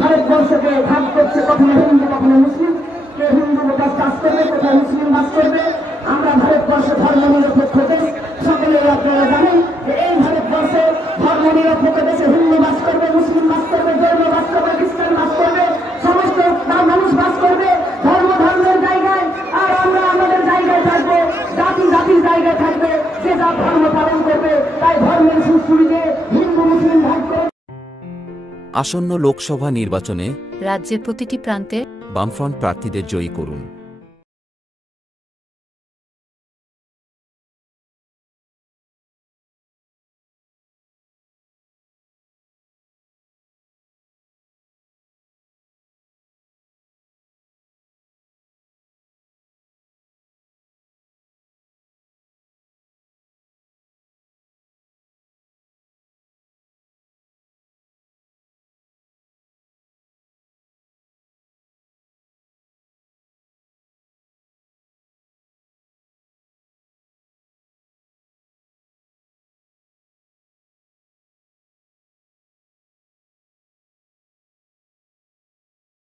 ভারতবর্ষকে ভাগ করছে, কখনো হিন্দু কখনো মুসলিম, কে হিন্দু কাজ করবে। কোথায় মুসলিম বাস করবে। আমরা ভারতবর্ষ ধর্মনিরপেক্ষ দেশ, সকলেই আপনারা জানেন যে এই ভারতবর্ষে ধর্মনিরপেক্ষ দেশে হিন্দু বাস করবে, মুসলিম বাস করবে, জৈন বাস করবে, খ্রিস্টান বাস করবে, সমস্ত মানুষ বাস করবে ধর্মের জায়গায়। আর আমরা আমাদের জায়গায় থাকবো, জাতির জায়গায় থাকবে, যে যা ধর্ম পালন করবে। তাই ধর্মের সুশ্রুতিতে হিন্দু মুসলিম ভাগ করে। আসন্ন লোকসভা নির্বাচনে রাজ্যের প্রতিটি প্রান্তে বামফ্রন্ট প্রার্থীদের জয়ী করুন।